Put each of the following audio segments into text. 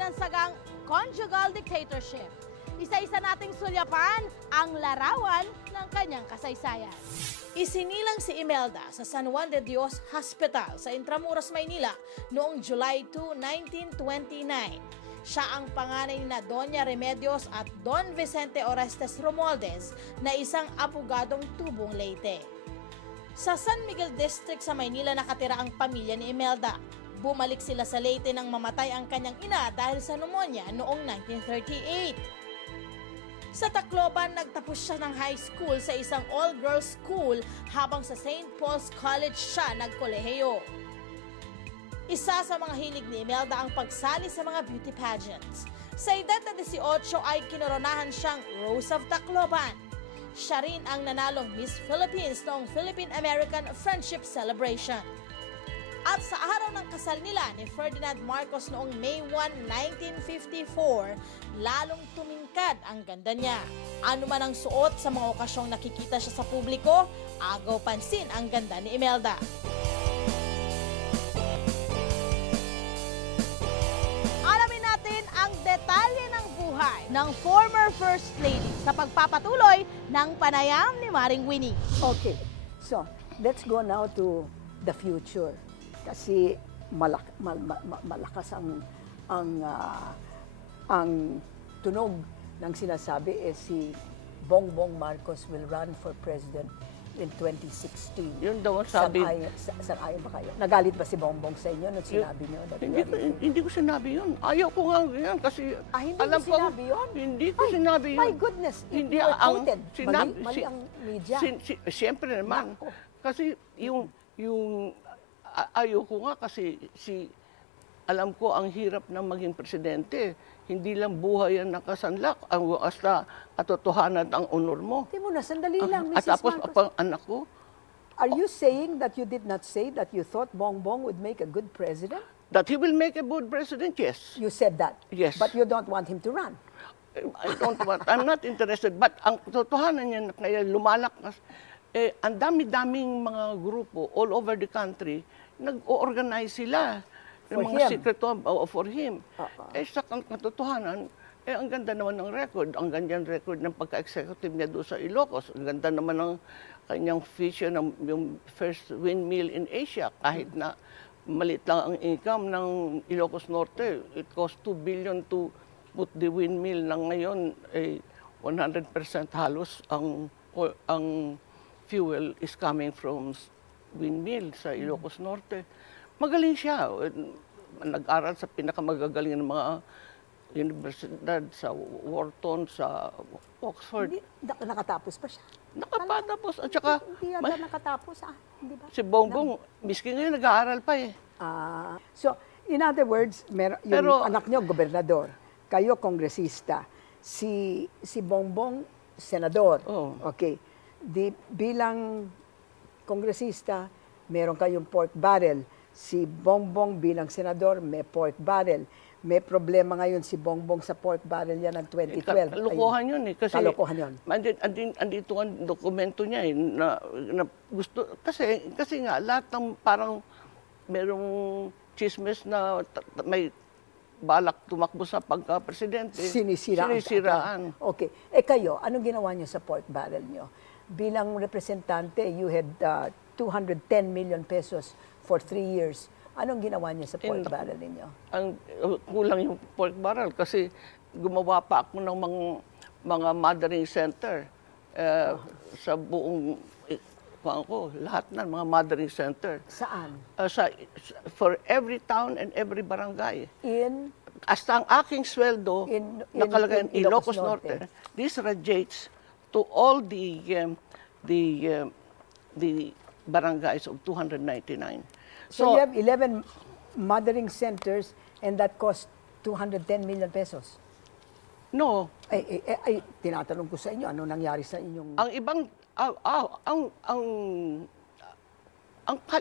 binansagang conjugal dictatorship. Isa-isa nating sulyapan ang larawan ng kanyang kasaysayan. Isinilang si Imelda sa San Juan de Dios Hospital sa Intramuras, Maynila noong July 2, 1929. Siya ang panganay na Doña Remedios at Don Vicente Orestes Romualdez na isang abogadong tubong Leyte. Sa San Miguel District sa Maynila nakatira ang pamilya ni Imelda. Bumalik sila sa Leyte nang mamatay ang kanyang ina dahil sa pneumonia noong 1938. Sa Tacloban, nagtapos siya ng high school sa isang all-girls school habang sa St. Paul's College siya nagkolehiyo. Isa sa mga hilig ni Imelda ang pagsali sa mga beauty pageants. Sa edad na 18 ay kinoronahan siyang Rose of Tacloban. Siya rin ang nanalong Miss Philippines noong Philippine-American Friendship Celebration. At sa araw ng kasal nila ni Ferdinand Marcos noong May 1, 1954, lalong tumingkad ang ganda niya. Ano man ang suot sa mga okasyong nakikita siya sa publiko, agaw pansin ang ganda ni Imelda. Alamin natin ang detalye ng buhay ng former First Lady sa pagpapatuloy ng panayam ni Maring Winnie. Okay, so let's go now to the future. Kasi malakas ang tunog ng sinasabi si Bongbong Marcos will run for president in 2016. Yun daw ang sabi. Sang-ayon ba kayo? Nagalit ba si Bongbong sa inyo nung sinabi niyo? Hindi ko sinabi yun. Ayaw ko nga yan kasi hindi alam ko sinabi yun? Hindi ko sinabi yun. My goodness, hindi you were ang quoted. Mali ang media. Siyempre naman. Nako. Kasi yung ayaw ko nga kasi alam ko ang hirap ng maging presidente. Hindi lang buhay ang nakasanlak, ang hasta katotohanan ang honor mo. Hindi mo na, sandali lang, At Mrs. tapos Marcos. ang anak ko. Are you saying that you did not say that you thought Bongbong would make a good president? That he will make a good president, yes. You said that. Yes. But you don't want him to run. I'm not interested. But ang katotohanan niya na kaya lumalakas, ang dami-daming mga grupo all over the country, nag-organize sila ng mga secret for him. Sa katotohanan, ang ganda naman ng record. Ang ganda ng record ng pagka-executive niya doon sa Ilocos. Ang ganda naman ng kanyang vision ng yung first windmill in Asia. Kahit na maliit lang ang income ng Ilocos Norte, it cost 2 billion to put the windmill na ngayon 100% halos ang fuel is coming from windmill sa Ilocos Norte. Magaling siya. Nag-aral sa pinakamagagaling ng mga universidad, sa Wharton, sa Oxford. Nakatapos pa siya. Nakapatapos. At saka, Hindi yata nakatapos, hindi ba? si Bongbong, miski ngayon nag-aaral pa So, in other words, yung anak niyo, gobernador, kayo, kongresista, si Bongbong, senador. Okay. Bilang kongresista, meron kayong pork barrel. Si Bongbong bilang senador, may pork barrel. May problema ngayon si Bongbong sa pork barrel niya ng 2012. Kalokohan yun Kasi, kalokohan yun. Andito ang dokumento niya na gusto, kasi nga, lahat ng parang merong chismis na may balak tumakbo sa pagka-presidente. Sinisiraan. Okay. Kayo, anong ginawa niyo sa pork barrel niyo? Bilang representante, you had 210 million pesos for 3 years. Anong ginawa niyo sa pork barrel ninyo? Ang kulang yung pork barrel kasi gumawa pa ako ng mga mothering center sa buong lahat ng mga mothering center. Saan? For every town and every barangay. Hasta ang aking sweldo nakalagay in Ilocos Norte. This radiates to all the barangays of 299. So you have 11 mothering centers and that cost 210 million pesos? No. Tinatanong ko sa inyo, ano nangyari sa inyong... Ang ibang,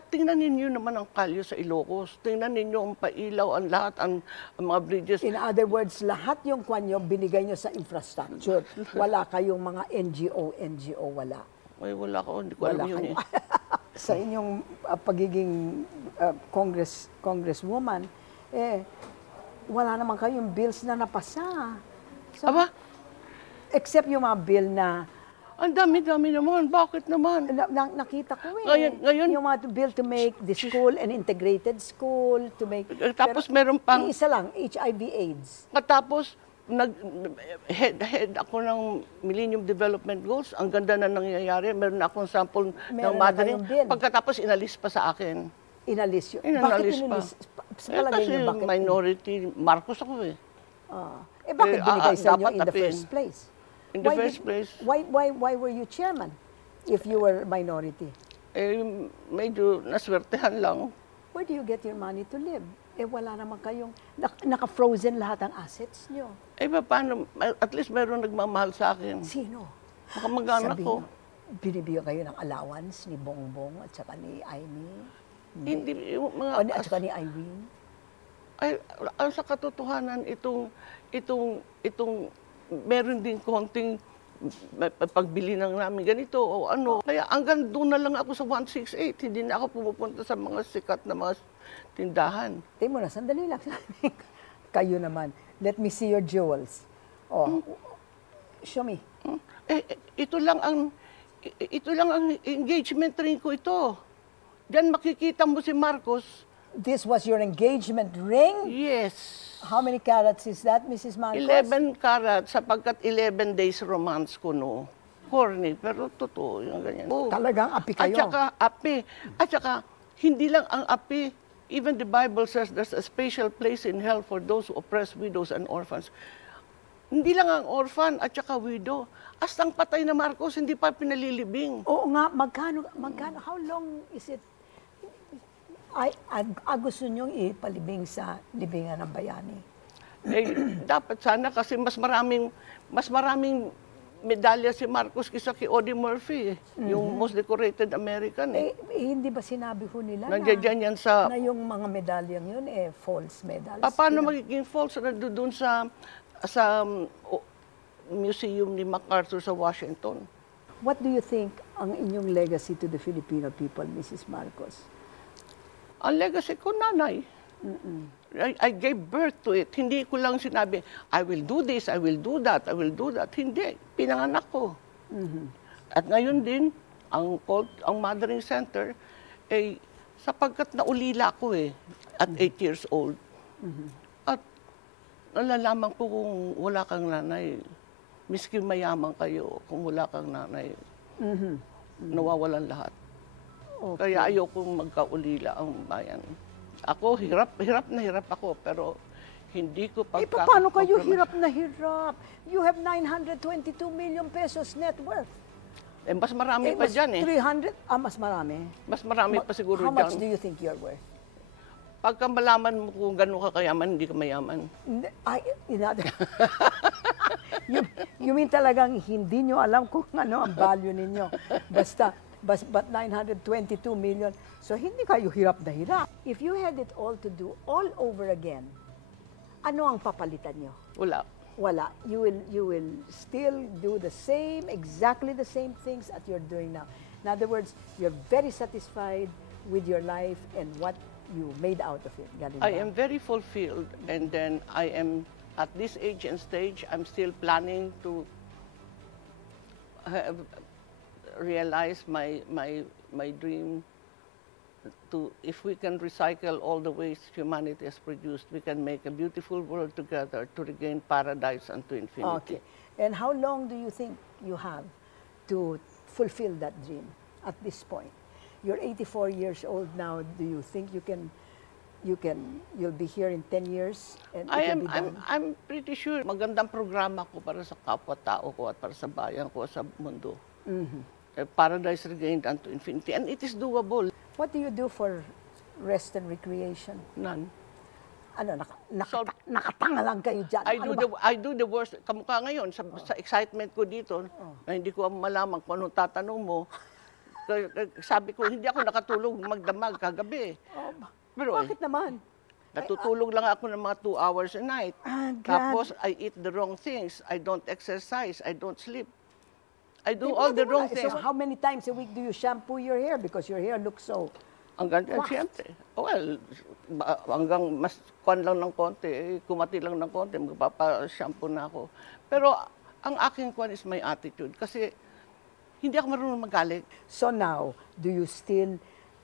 tingnan ninyo naman ang kalye sa Ilocos. Tingnan ninyo ang pailaw, ang lahat, ang mga bridges. In other words, lahat yung kwan nyo, binigay nyo sa infrastructure. Wala kayong mga NGO, wala. Ay, wala ko, hindi ko alam yun Sa inyong pagiging congresswoman, wala naman kayong bills na napasa. So, Aba, except yung mga bill na ang dami-dami naman. Bakit naman? nakita ko eh. Ngayon, yung mga bill to make the school an integrated school, to make... Tapos meron pang... Isa lang, HIV/AIDS. Katapos, head ako ng Millennium Development Goals. Ang ganda na nangyayari. Meron na akong sample Meron ng na mothering. kayong bill. Pagkatapos, inalis pa sa akin. Inalis yun. Inalis Bakit pa. inalis? Sa palagay Kasi niyo, bakit? minority, Marcos ako eh. Bakit binigay sa inyo dapat in the appeal. first place? In the first place. Why were you chairman if you were minority? Medyo naswertehan lang. Where do you get your money to live? Wala naman kayong, naka-frozen lahat ang assets nyo. Paano? At least meron nagmamahal sa akin. Sino? Makamag-anak ko. Binibigyan kayo ng allowance ni Bongbong at saka ni Amy? Hindi, yung mga... At saka ni Irene? Ang sa katotohanan, meron din konting pagbili ng namin ganito o ano. Kaya hanggang doon na lang ako sa 168. Hindi na ako pumupunta sa mga sikat na mga tindahan. Tingnan mo na, sandali lang. Kayo naman. Let me see your jewels. Oh, show me. Ito lang ang engagement ring ko ito. Diyan makikita mo si Marcos. This was your engagement ring? Yes. How many carats is that, Mrs. Marcos? 11 carats sapagkat 11 days romance ko, no. Corny, pero totoo yung ganyan. Talagang api kayo. At saka api. At saka hindi lang ang api. Even the Bible says there's a special place in hell for those who oppress widows and orphans. Hindi lang ang orphan at saka widow. Astang patay na Marcos, hindi pa pinalilibing. Oo nga, magkano, how long is it? Gusto niyong ipalibing sa libingan ng bayani? Dapat sana kasi mas maraming medalya si Marcos kaysa kay Audie Murphy, yung most decorated American. Hindi ba sinabi ho nila nandiyan yan sa... na yung mga medalyang yun, false medals? Paano magiging false na doon sa museum ni MacArthur sa Washington? What do you think ang inyong legacy to the Filipino people, Mrs. Marcos? Ang legacy ko, nanay. I gave birth to it. Hindi ko lang sinabi, I will do this, I will do that, I will do that. Hindi. Pinanganak ko. At ngayon din, ang Mothering Center, sapagkat naulila ko at 8 years old. At nalalaman ko kung wala kang nanay, miski mayaman kayo, kung wala kang nanay, nawawalan lahat. Okay. Kaya ayokong magkaulila ang bayan. Ako, hirap na hirap ako, pero hindi ko paano kayo hirap na hirap? You have 922 million pesos net worth. Mas marami pa dyan 300? Mas marami? Mas marami pa siguro dyan. How much do you think you're worth? Pagka malaman mo kung gano'n ka kayaman, hindi ka mayaman. You mean talagang hindi nyo alam kung ano ang value ninyo. But 922 million. So, hindi kayo hirap na hirap. If you had it all to do all over again, ano ang papalitan nyo? Wala. Wala. You will still do exactly the same things that you're doing now. In other words, you're very satisfied with your life and what you made out of it. I am very fulfilled, and then I am, at this age and stage, I'm still planning to realize my dream to, if we can recycle all the waste humanity has produced, we can make a beautiful world together to regain paradise and to infinity. Okay. And how long do you think you have to fulfill that dream at this point? You're 84 years old now. Do you think you'll be here in 10 years? And I'm pretty sure magandang programa ko para sa kapwa-tao ko at para sa bayan ko, sa mundo. Paradise regained unto infinity. And it is doable. What do you do for rest and recreation? None. Ano, nakatanga lang kayo dyan? I do the worst. Kamukha ngayon, sa excitement ko dito, na hindi ko malaman kung anong tatanong mo, sabi ko, hindi ako nakatulog magdamag kagabi. Pero, bakit naman? Natutulog lang ako ng mga 2 hours a night. Tapos, I eat the wrong things. I don't exercise. I don't sleep. I do all the wrong things. So how many times a week do you shampoo your hair? Because your hair looks so... Ang ganda, siyempre. Well, hanggang mas kuwan lang ng konti, kumati lang ng konti, magpapa-shampoo na ako. Pero ang aking kuwan is my attitude kasi hindi ako marunong magalit. So now, do you still,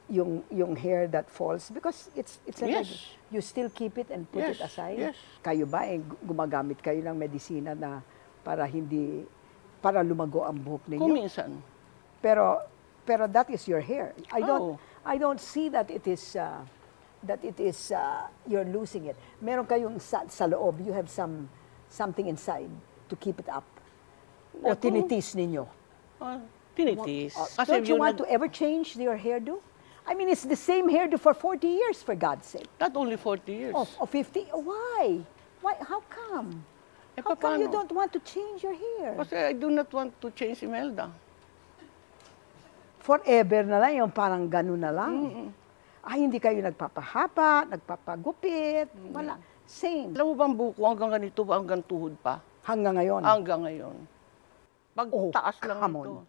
yung hair that falls, because it's Yes. you still keep it and put Yes, it aside? yes. Kayo ba, gumagamit kayo ng medisina na para lumago ang buhok ninyo? Kung minsan. Pero that is your hair. Oo. I don't see that it is you're losing it. Meron kayong sa loob, you have something inside to keep it up. O Ako? tinitis ninyo. Tinitis. Don't you want to ever change your hairdo? I mean, it's the same hairdo for 40 years, for God's sake. Not only 40 years. Of 50? Why? How come? How come paano? you don't want to change your hair? Kasi I do not want to change Imelda. Forever na lang, yung parang ganun na lang. Ay, hindi kayo nagpapahaba, nagpapagupit, wala. Same. Alam mo bang buko hanggang ganito ba, hanggang tuhod pa? Hanggang ngayon. Hanggang ngayon. Pagtaas lang come ito. on.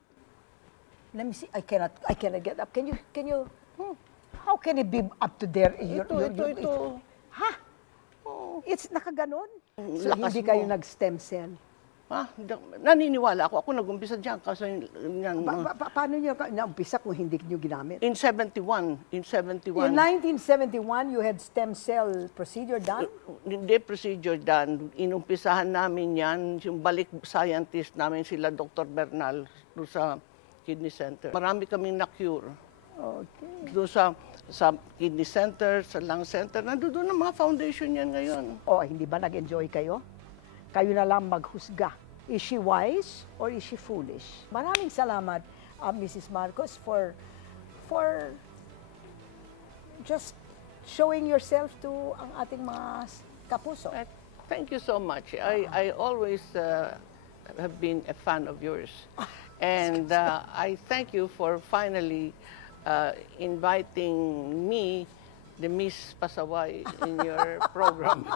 Let me see. I cannot get up. Can you? How can it be up to there? Ito. Ha? It's nakaganon. So, Lakas hindi mo. kayo nag-stem cell. Naniniwala ako. Ako nag-umpisa dyan. Kasi yan, Paano nyo naumpisa kung hindi nyo ginamit? in 71. In 1971, you had stem cell procedure done? Hindi procedure done. Inumpisahan namin yan. Yung balik scientist namin, sila Dr. Bernal, doon sa kidney center. Marami kaming na-cure. Okay. Doon sa kidney center, sa lung center. Nandoon ang mga foundation yan ngayon. O, hindi ba nag-enjoy kayo? Kayo na lang maghusga. Is she wise or is she foolish? Maraming salamat, Mrs. Marcos, for just showing yourself to ang ating mga kapuso. Thank you so much. I always have been a fan of yours. And I thank you for finally inviting me, the Miss Pasaway, in your program.